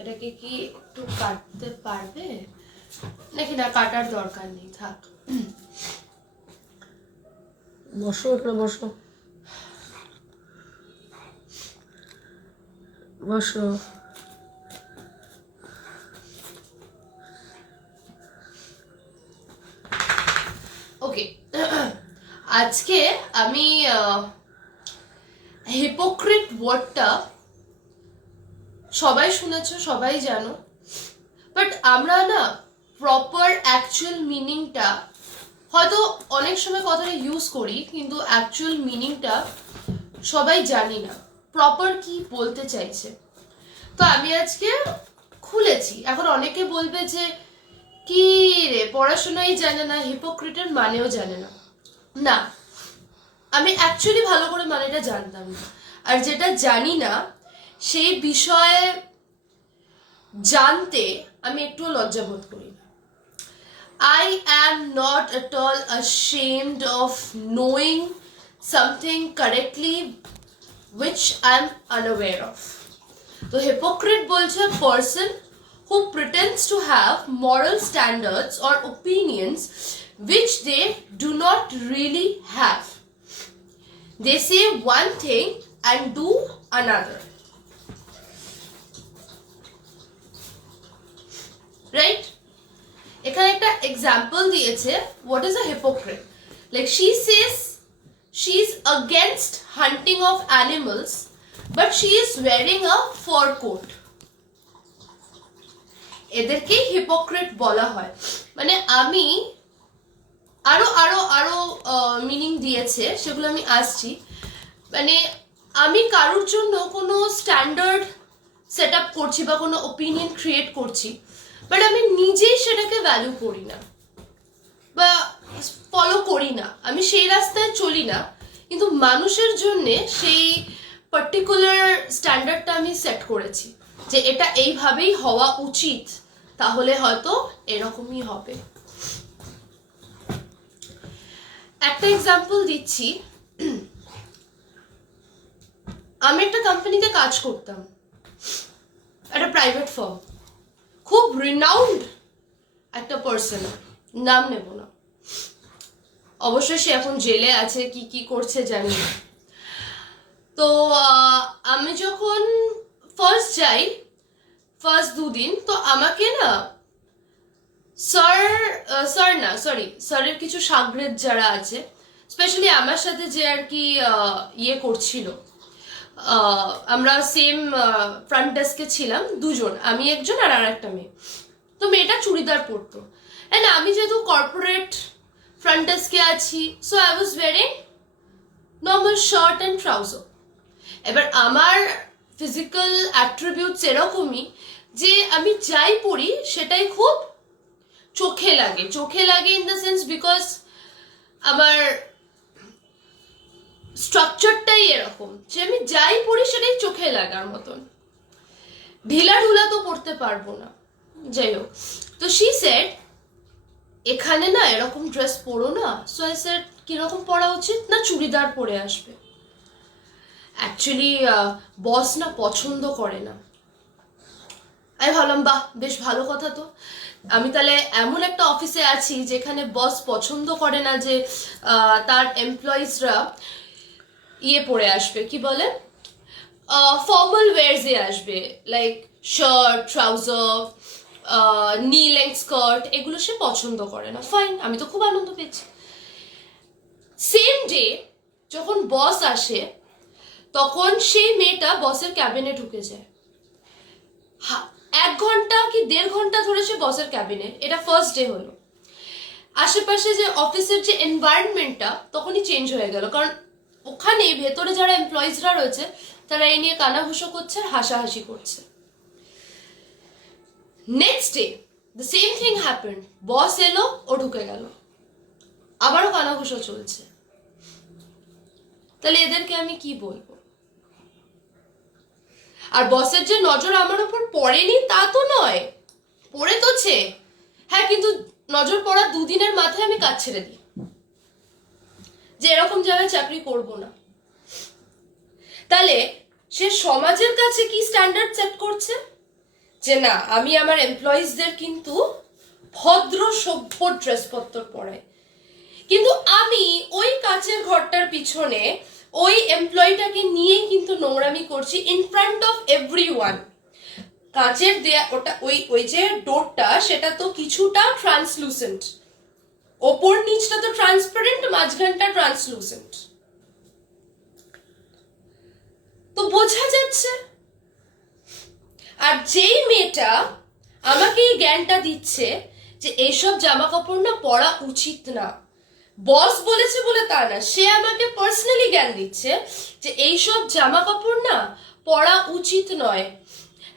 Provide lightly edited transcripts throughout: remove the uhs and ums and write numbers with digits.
এটাকে কি একটু কাটতে পারবে নাকি না কাটার দরকার নেই, থাক। বসো, বসো বসো। ওকে, আজকে আমি হিপোক্রিট ওয়ার্ডটা সবাই শুনেছো, সবাই জানো, বাট আমরা না প্রপার অ্যাকচুয়াল মিনিংটা হয়তো অনেক সময় কথাটা ইউজ করি, কিন্তু অ্যাকচুয়াল মিনিংটা সবাই জানি না প্রপার কি বলতে চাইছে। তো আমি আজকে খুলেছি। এখন অনেকে বলবে যে কি রে, পড়াশোনাই জানে না, হিপোক্রিটের মানেও জানে না। না, আমি অ্যাকচুয়ালি ভালো করে মানেটা জানতাম না, আর যেটা জানি না সেই বিষয়ে জানতে আমি একটুও লজ্জা বোধ করি না। I am not at all ashamed of knowing something correctly which I am unaware of. So hypocrite বলছে person who pretends to have moral standards or opinions which they do not really have. They say one thing and do another. Right? এখানে একটা example দিয়েছে what is a hypocrite. Like she says she is against hunting of animals but she is wearing a fur coat. এদেরকে hypocrite বলা হয়। মানে আমি আরো আরো আরো মিনিং দিয়েছে, সেগুলো আমি আসছি। মানে আমি কারোর জন্য কোনো স্ট্যান্ডার্ড সেট আপ করছি বা কোনো ওপিনিয়ন ক্রিয়েট করছি, বাট আমি নিজেই সেটাকে ভ্যালু করি না বা ফলো করি না, আমি সেই রাস্তায় চলি না, কিন্তু মানুষের জন্যে সেই পার্টিকুলার স্ট্যান্ডার্ডটা আমি সেট করেছি যে এটা এইভাবেই হওয়া উচিত, তাহলে হয়তো এরকমই হবে। একটা এক্সাম্পল দিচ্ছি। আমি একটা কোম্পানিতে কাজ করতাম, একটা প্রাইভেট ফার্ম, খুব রিনাউন্ড একটা পার্সন, নাম নেব না, অবশ্যই সে এখন জেলে আছে, কি কি করছে জানি না। তো আমি যখন ফার্স্ট যাই, ফার্স্ট দুদিন, তো আমাকে না স্যারের কিছু সাগরেদ যারা আছে, স্পেশালি আমার সাথে যে আর কি ইয়ে করছিল, আমরা সেম ফ্রন্ট ডেস্কে ছিলাম, দুজন, আমি একজন আর একটা মেয়ে। তো মেয়েটা চুড়িদার পরতো, অ্যান্ড আমি যেহেতু কর্পোরেট ফ্রন্ট ডেস্কে আছি, so I was wearing normal shirt and trouser. এবার আমার ফিজিক্যাল অ্যাট্রিবিউটস এরকমই যে আমি যাই পড়ি সেটাই খুব চোখে লাগে ইন দ্য সেন্স বিকজ আমার স্ট্রাকচারটাই এরকম যে আমি যাই পড়ি সেটাই চোখে লাগার মতন, ঢিলা ঢুলা তো পড়তে পারবো না। যাই হোক, তো শি সেড এখানে না এরকম ড্রেস পরো না। সো আই সেড কিরকম পরা উচিত? না চুড়িদার পরে আসবে। অ্যাকচুয়ালি বস না পছন্দ করে না। আমি ভাবলাম বাহ, বেশ ভালো কথা তো, আমি তাহলে এমন একটা অফিসে আছি যেখানে বস পছন্দ করে না যে তার এমপ্লয়িজরা ইয়ে পরে আসবে, কি বলে, ফর্মাল ওয়্যার্সে আসবে, লাইক শার্ট, ট্রাউজার, নি লেন্থ স্কার্ট, এগুলো সে পছন্দ করে না। ফাইন, আমি তো খুব আনন্দ পেয়েছি। সেম ডে যখন বস আসে, তখন সেই মেয়েটা বসের ক্যাবিনে ঢুকে যায়। 1 ঘন্টা কি 1.5 ঘন্টা ধরে সে বসের ক্যাবিনে। এটা ফার্স্ট ডে হলো। আশেপাশে যে অফিসের যে এনভায়রনমেন্টটা তখনই চেঞ্জ হয়ে গেল, কারণ ওখানে ভেতরে যারা এমপ্লয়িজরা রয়েছে তারা এই নিয়ে কানাঘুষো করছে, হাসাহাসি করছে। Next day the same thing happened. Boss এলো, ও ঢুকে গেল, আবারও কানাঘুষো চলছে। তাহলে এদেরকে আমি কি বলবো? আর বসের যে নজর আমার উপর পড়েনি তা তো নয়, পড়ে তোছে, হ্যাঁ, কিন্তু নজর পড়ার 2 দিনের মাথায় আমি কাজ ছেড়ে দিই যে এরকম জায়গায় চাকরি করব না। তাহলে সে সমাজের কাছে কি স্ট্যান্ডার্ড সেট করছে? যে না আমি আমার এমপ্লয়িজদের কিন্তু ভদ্র সভ্য ড্রেসপত্র পরাই, কিন্তু আমি ওই কাচের ঘরটার পিছনে ওই এমপ্লয়িটাকে নিয়েই কিন্তু নোংরামি করছি ইন ফ্রন্ট অফ এভরিওয়ান। কাচের দেয়া ওটা ওই ওই যে ডোরটা সেটা তো কিছুটা ট্রান্সলুসেন্ট, ওপর নিচটা তো ট্রান্সপারেন্ট, মাঝখানটা ট্রান্সলুসেন্ট, তো বোঝা যাচ্ছে। আর যেই মেয়েটা আমাকে এই জ্ঞানটা দিচ্ছে যে এইসব জামা কাপড় না পরা উচিত না, বস বলেছে বলে তা না, সে আমাকে পার্সোনালি জ্ঞান দিচ্ছে যে এইসব জামা কাপড় না পরা উচিত নয়,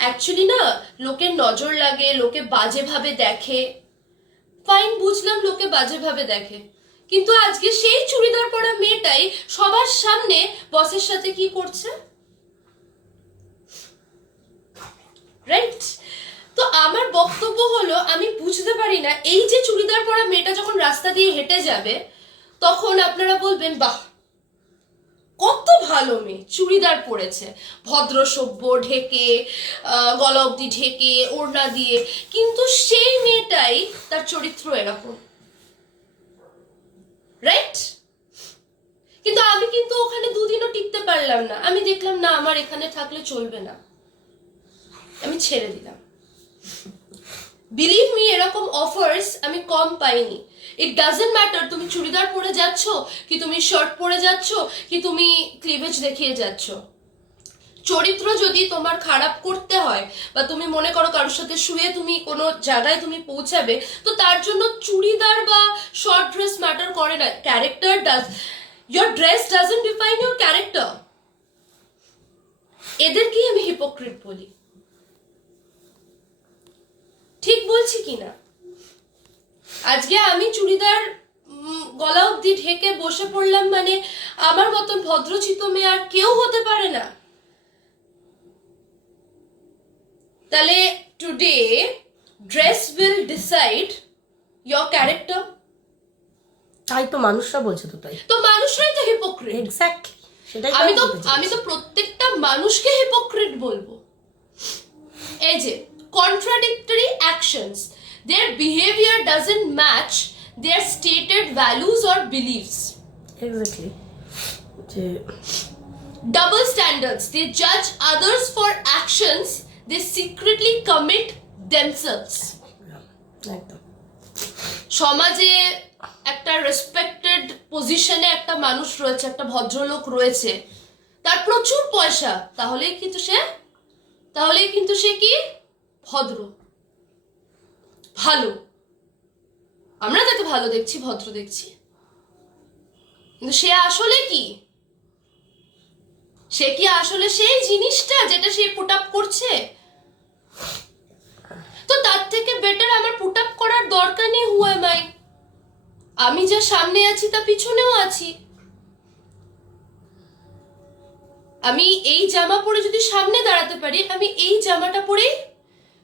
অ্যাকচুয়ালি না লোকের নজর লাগে, লোকে বাজে ভাবে দেখে। ফাইন, বুঝলাম লোকে বাজে ভাবে দেখে, কিন্তু আজকে সেই চুড়িদার পরা মেয়েটাই সবার সামনে বসের সাথে কি করছে, রাইট? তো আমার বক্তব্য হলো আমি বুঝতে পারি না, এই যে চুড়িদার পরা মেয়েটা যখন রাস্তা দিয়ে হেঁটে যাবে তখন আপনারা বলবেন বাহ কত ভালো মেয়ে, চুড়িদার পরেছে, ভদ্র সভ্য, ঢেকে গলা অবধি ঢেকে ওড়না দিয়ে, কিন্তু সেই মেয়েটাই তার চরিত্র এরকম, রাইট? কিন্তু আমি কিন্তু ওখানে দুদিনও টিকতে পারলাম না, আমি দেখলাম না আমার এখানে থাকলে চলবে না, আমি ছেড়ে দিলাম। বিলিভ মি, এরকম অফার্স আমি কম পাইনি। ইট ডাজন্ট ম্যাটার তুমি চুড়িদার পরে যাচ্ছ কি তুমি শার্ট পরে যাচ্ছ কি তুমি ক্লিভেজ দেখিয়ে যাচ্ছ, চরিত্র যদি তোমার খারাপ করতে হয় বা তুমি মনে করো কারোর সাথে শুয়ে তুমি কোনো জায়গায় তুমি পৌঁছাবে, তো তার জন্য চুড়িদার বা শর্ট ড্রেস ম্যাটার করে না। Character does, your dress doesn't define your character. এদেরকেই আমি হিপোক্রিট বলি, ঠিক বলছি কিনা? আজকে আমি চুড়িদার গলা অব্দি ঢেকে বসে পড়লাম মানে আমার মতন ভদ্রচিত মেয়ে আর কেউ হতে পারে না। তাহলে today dress will decide your character. তাই তো মানুষরা বলছে, তো তাই তো মানুষরাই তো হিপোক্রিট। এক্স্যাক্টলি সেটাই আমি তো প্রত্যেকটা মানুষকে হিপোক্রিট বলবো। এই যে contradictory actions, their behavior doesn't match their stated values or beliefs. Exactly যে Double standards, they judge others for actions they secretly commit themselves. একদম সমাজে একটা রেসপেক্টেড পজিশনে একটা মানুষ রয়েছে, একটা ভদ্রলোক রয়েছে, তার প্রচুর পয়সা, তাহলেই কিন্তু সে কি ভদ্র, ভালো, আমরা তাকে ভালো দেখছি, ভদ্র দেখছি, কিন্তু সে আসলে কি, সে কি আসলে সেই জিনিসটা যেটা সে পুট আপ করছে? তো তার থেকে বেটার আমার পুট আপ করার দরকার নেই। Who am I? আমি যা সামনে আছি তা পিছনেও আছি। আমি এই জামা পরে যদি সামনে দাঁড়াতে পারি, আমি এই জামাটা পরে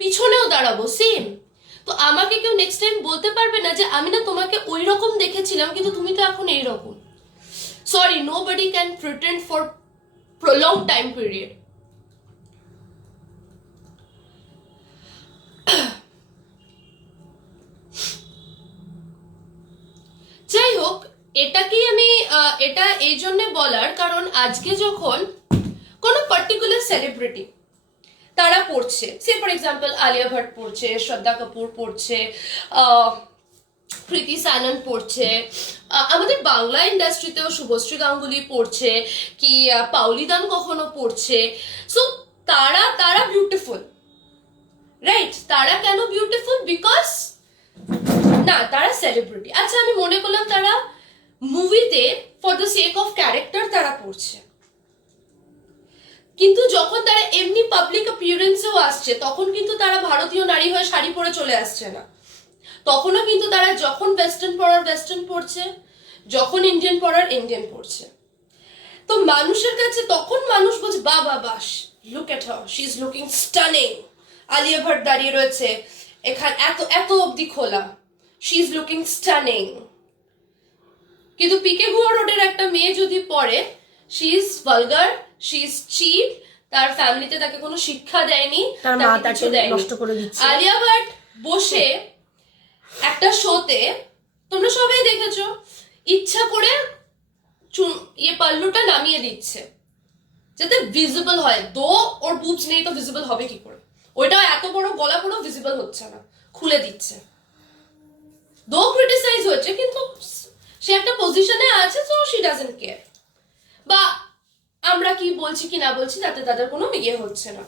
পিছনেও দাঁড়াবো, সেম। তো আমাকে কেউ নেক্সট টাইম বলতে পারবে না যে আমি না তোমাকে ওই রকম দেখেছিলাম কিন্তু তুমি তো এখন এইরকম। Sorry, nobody can pretend for prolonged time period. যাই হোক, এটাকেই আমি এটা এই জন্য বলার কারণ আজকে যখন কোনো পার্টিকুলার সেলিব্রিটি তারা পড়ছে, সে ফর এক্সাম্পল আলিয়া ভাট পড়ছে, শ্রদ্ধা কাপুর পড়ছে, প্রীতি সানন পড়ছে, আমাদের বাংলা ইন্ডাস্ট্রিতেও শুভশ্রী গাঙ্গুলি পড়ছে, কি পাউলি দান কখনো পড়ছে, সো তারা বিউটিফুল, রাইট? তারা কেন বিউটিফুল? বিকজ না তারা সেলিব্রিটি। আচ্ছা, আমি মনে করলাম তারা মুভিতে for the sake of character তারা পড়ছে, কিন্তু যখন তারা এমনি পাবলিক অ্যাপিয়ারেন্সেও আসছে তখন কিন্তু তারা ভারতীয় নারী হয়ে শাড়ি পরে চলে আসছে না, তখনও কিন্তু তারা যখন ওয়েস্টার্ন পরার ওয়েস্টার্ন পড়ছে, যখন ইন্ডিয়ান পরার ইন্ডিয়ান পড়ছে। তো মানুষের কাছে তখন মানুষ বলছে বাবা বাস, look at her, she is looking stunning. Alia Bhatt দাঁড়িয়ে রয়েছে এখানে এত অবধি খোলা, শি ইজ লুকিং স্টানিং। কিন্তু পিকে গুয়া রোডের একটা মেয়ে যদি পড়ে, she is vulgar, she is chip, তার ফ্যামিলিতে তাকে কোনো শিক্ষা দেয়নি, তার মা তাকে তাকে কিছু দেয়নি। নষ্ট করে দিচ্ছে। আলিয়া ভাট বসে একটা শোতে, তোমরা সবাই দেখেছো, ইচ্ছা করে পাল্লুটা নামিয়ে দিচ্ছে যাতে ভিজিবল হয়। দো ওর বুবস নেই তো ভিজিবল হবে কি করে? ওইটা এত বড় গলা পুরো ভিজিবল হচ্ছে না, খুলে দিচ্ছে। দো ক্রিটিসাইজ হচ্ছে, কিন্তু সে একটা পজিশনে আছে, সো শি ডাজন্ট কেয়ার। বা আমরা কি বলছি কি না বলছি তাতে তাদের কোনো ইয়ে হচ্ছে না।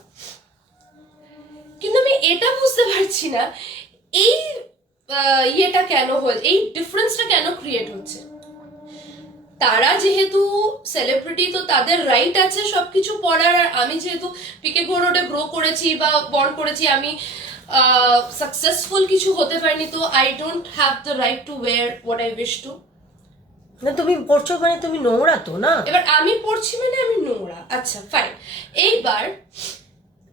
কিন্তু আমি এটা বুঝতে পারছি না এই ইয়েটা কেন হয়, এই ডিফারেন্সটা কেন ক্রিয়েট হচ্ছে। তারা যেহেতু সেলিব্রিটি, তো তাদের রাইট আছে সবকিছু পড়ার। আর আমি যেহেতু পিকে রোডে গ্রো করেছি বা বর্ন করেছি, আমি সাকসেসফুল কিছু হতে পারিনি, তো I don't have the right two wire what I wish to. না তুমি পড়ছো মানে তুমি নোংরা তো না? এবার আমি পড়ছি মানে আমি নোংরা, আচ্ছা ফাইন। এইবার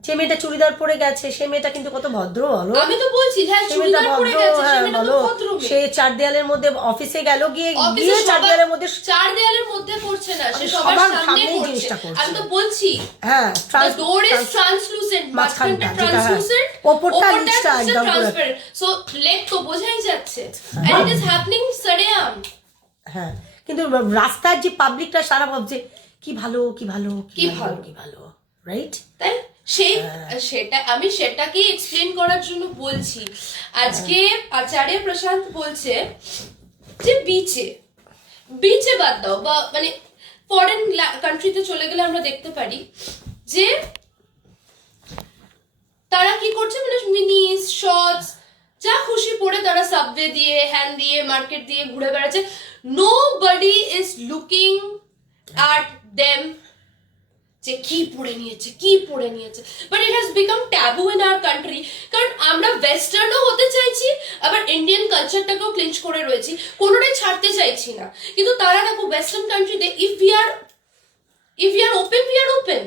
যে মেয়েটা চুড়িদার পরে গেছে সে মেয়েটা কিন্তু কত ভদ্র, বলো। আমি তো বলছি হ্যাঁ, সে মেয়েটা চুড়িদার পরে ভদ্র, গেছে, সে হ্যাঁ মেয়েটা তো বলো। ভদ্র মেয়ে। সে চার দেয়ালের মধ্যে অফিসে গেল, গিয়ে অফিসে চার দেয়ালের মধ্যে চার দেয়ালের মধ্যে পড়ছে না, সে সবার সবার সামনে সামনেই পড়ছে। জিনিসটা করছে। আমি তো বলছি হ্যাঁ the door is translucent, মাঝখানটা মাঝখানটা যেটা, হ্যাঁ, translucent, ওপরটা নিচটা একদম পুরো- transparent, so leg তো বোঝাই যাচ্ছে, and it is happening সারেআম। হ্যাঁ, কিন্তু রাস্তার যে পাবলিকটা সারা ভাবছে কি ভালো কি ভালো কি ভালো। কি ভালো, রাইট? তাই সেটা আমি সেটাকে এক্সপ্লেন করার জন্য বলছি। আজকে আচার্য প্রশান্ত বলছে যে বিচে বাদ দাও, বা মানে ফরেন কান্ট্রিতে চলে গেলে আমরা দেখতে পারি যে তারা কি করছে, মানে মিনিস শর্টস যা খুশি পরে তারা সাবওয়ে দিয়ে, হ্যান্ড দিয়ে, মার্কেট দিয়ে ঘুরে বেড়াচ্ছে। Nobody is looking at them যে কি পড়ে নিয়েছে, but it has become taboo in our country. কারণ আমরা ওয়েস্টার্নও হতে চাইছি, আবার ইন্ডিয়ান কালচারটাকেও ক্লিঞ্চ করে রয়েছি, কোনোটাই ছাড়তে চাইছি না। কিন্তু তারা দেখো ওয়েস্টার্ন কান্ট্রিতে ইফ উই আর ওপেন,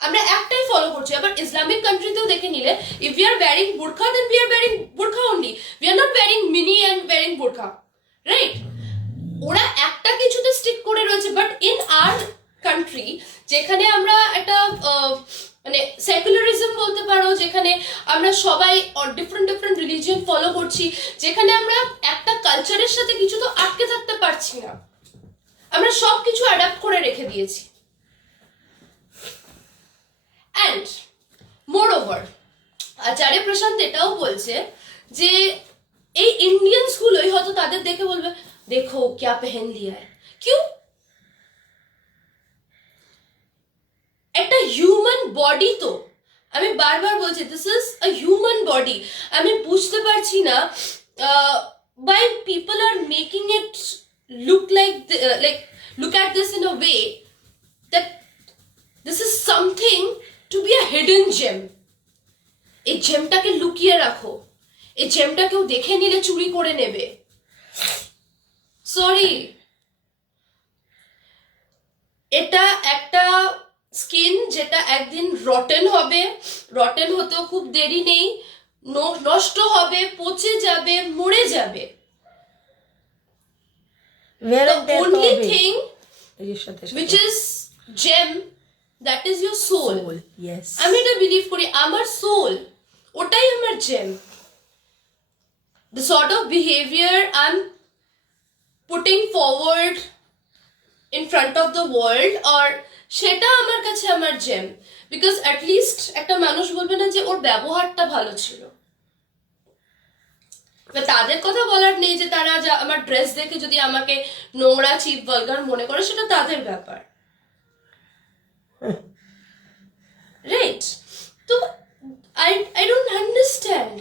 আমরা একটাই ফলো করছি। আবার ইসলামিক কান্ট্রিতেও দেখে নিলে if we are wearing burqa, then we are wearing burqa only, we are not wearing mini and wearing burqa, right? ওরা একটা কিছুতে স্টিক করে রয়েছে। বাট ইন আর কান্ট্রি, যেখানে আমরা একটা মানে সেকুলারিজম বলতে পারো, যেখানে আমরা সবাই ডিফারেন্ট রিলিজিয়ন ফলো করছি, যেখানে আমরা একটা কালচারের সাথে কিছু তো আটকে থাকতে পারছি না, আমরা সব কিছু অ্যাডাপ্ট করে রেখে দিয়েছি। অ্যান্ড মোর ওভার আচার্য প্রশান্ত এটাও বলছে যে এই ইন্ডিয়ানস গুলোই হয়তো তাদের দেখে বলবে দেখো ক্যা পেহেন লিয়া হ্যায়। কিউ? একটা হিউম্যান বডি, তো আমি বারবার বলছি this is a human body. আমি বুঝতে পারছি না why people are making it look like look at this in a way that this is something to be a hidden gem. এই জেমটাকে লুকিয়ে রাখো, এই জেমটা কেউ দেখে নিলে চুরি করে নেবে। সরি, এটা একটা স্কিন যেটা একদিন রটেন হবে, রটেন হতেও খুব দেরি নেই, নষ্ট হবে, পচে যাবে, মরে যাবে। The only thing which is gem, that is your soul. Yes. আমি এটা বিলিভ করি, আমার সোল ওটাই আমার জেম। The sort of behavior I'm putting forward in front of the world, or সেটা আমার কাছে আমার জেম। বিকজ অ্যাটলিস্ট একটা মানুষ বলবে না যে ওর ব্যবহারটা ভালো ছিল। তাদের কথা বলার নেই যে তারা আমার ড্রেস দেখে যদি আমাকে নোংরা, চিপ, ভালগার মনে করে, সেটা তাদের ব্যাপার, রাইট? তো আই ডোন্ট আন্ডারস্ট্যান্ড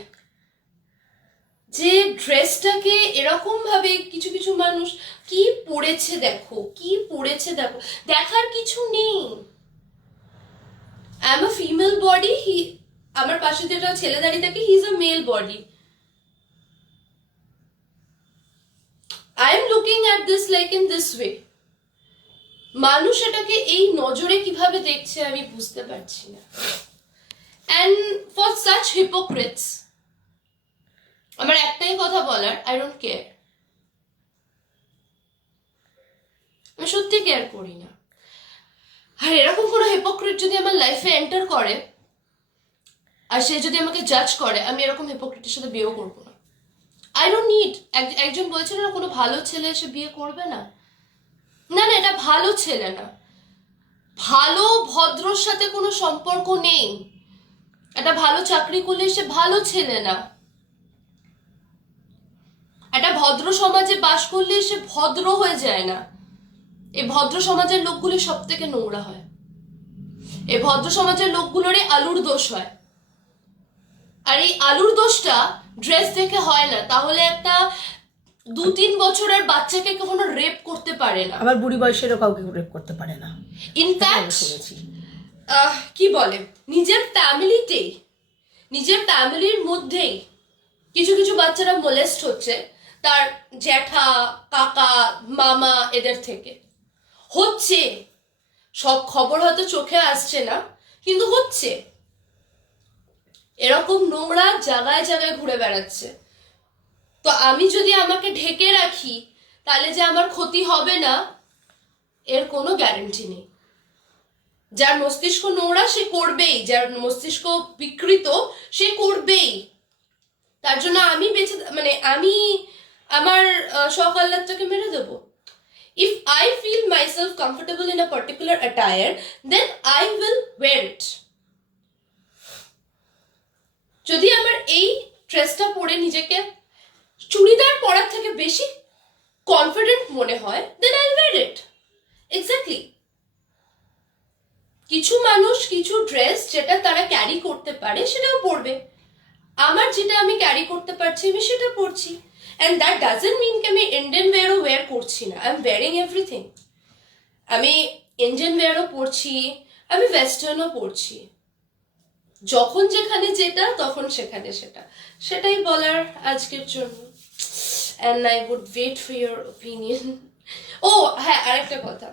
যে ড্রেসটাকে এরকম ভাবে কিছু মানুষ কি পড়েছে দেখো, দেখার কিছু নেই। I am a female body, আমার পাশে যেটা ছেলে দাঁড়িয়ে থাকে, he is a male body. I am looking at this like in this way. মানুষ এটাকে এই নজরে কিভাবে দেখছে আমি বুঝতে পারছি না। And for such hypocrites, আমার একটাই কথা বলার, I don't care. আমি সত্যি কেয়ার করি না। আর এরকম কোনো হিপোক্রিট যদি আমার লাইফে এন্টার করে আর সে যদি আমাকে জাজ করে, আমি এরকম হিপোক্রিটের সাথে বিয়েও করবো না। I don't need. একজন বলছিল না কোনো ভালো ছেলে এসে বিয়ে করবে না, না না, এটা ভালো ছেলে না। ভালো ভদ্রর সাথে কোনো সম্পর্ক নেই। একটা ভালো চাকরি করলে সে ভালো ছেলে না। একটা ভদ্র সমাজে বাস করলে সে ভদ্র হয়ে যায় না। এই ভদ্র সমাজের লোকগুলি সব থেকে নোংরা হয়। এই ভদ্র সমাজের লোকগুলোরই আলুর দোষ হয়। আর এই আলুর দোষটা ড্রেস দেখে হয় না। তাহলে একটা 2-3 বছরের বাচ্চাকে কখনো রেপ করতে পারে না, আবার বুড়ি বয়সেরও কাউকে রেপ করতে পারে না। ইনফ্যাক্ট শুনেছি কি বলে, নিজের ফ্যামিলিতেই, নিজের ফ্যামিলির মধ্যেই কিছু কিছু বাচ্চারা মোলেস্ট হচ্ছে তার জ্যাঠা, কাকা, মামা এদের থেকে হচ্ছে। সব খবর হয়তো চোখে আসছে না, কিন্তু হচ্ছে। এরকম নোংরা জায়গায় জায়গায় ঘুরে বেড়াচ্ছে। তো আমি যদি আমাকে ঢেকে রাখি তাহলে যে আমার ক্ষতি হবে না, এর কোনো গ্যারান্টি নেই। যার মস্তিষ্ক নোংরা সে করবেই, যার মস্তিষ্ক বিকৃত সে করবেই। তার জন্য আমি আমি আমার শখ আহ্লাদটাকে মেরে দেবো। If I feel myself comfortable in a particular attire, then I will wear it. যদি আমার এই ড্রেসটা পরে নিজেকে চুড়িদার পরার থেকে বেশি কনফিডেন্ট মনে হয়, then I'll wear it. Exactly. কিছু মানুষ কিছু ড্রেস যেটা তারা ক্যারি করতে পারে সেটাও পরবে। আমার যেটা আমি ক্যারি করতে পারছি আমি সেটা পরছি। And that doesn't mean কি আমি ইন্ডিয়ান ওয়্যারও ওয়্যার করছি না। I'm wearing everything. আমি ইন্ডিয়ান ওয়্যারও পরছি, আমি ওয়েস্টার্নও পরছি। যখন যেখানে যেটা, তখন সেখানে সেটা। সেটাই বলার আজকের জন্য। And I would wait for your opinion. ও হ্যাঁ, আরেকটা কথা,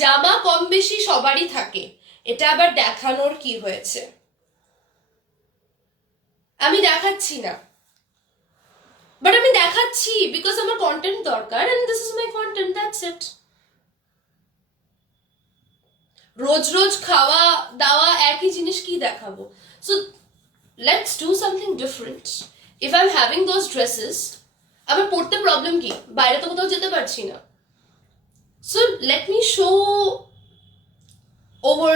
জামা কম বেশি সবারই থাকে, এটা আবার দেখানোর কি হয়েছে? আমি দেখাচ্ছি না, বাট আমি দেখাচ্ছি বিকজ আমার কন্টেন্ট দরকার, and this is my content, that's it. রোজ রোজ খাওয়া দাওয়া একই জিনিস কি দেখাবো? So let's do something different. If I am having those dresses, আমার পড়তে প্রবলেম কি? বাইরে তো কোথাও যেতে পারছি না। So let me show over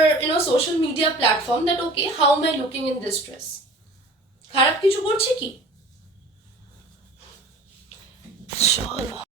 social media platform that okay, how am I looking in this dress? খারাপ কিছু করছি কি? চলো।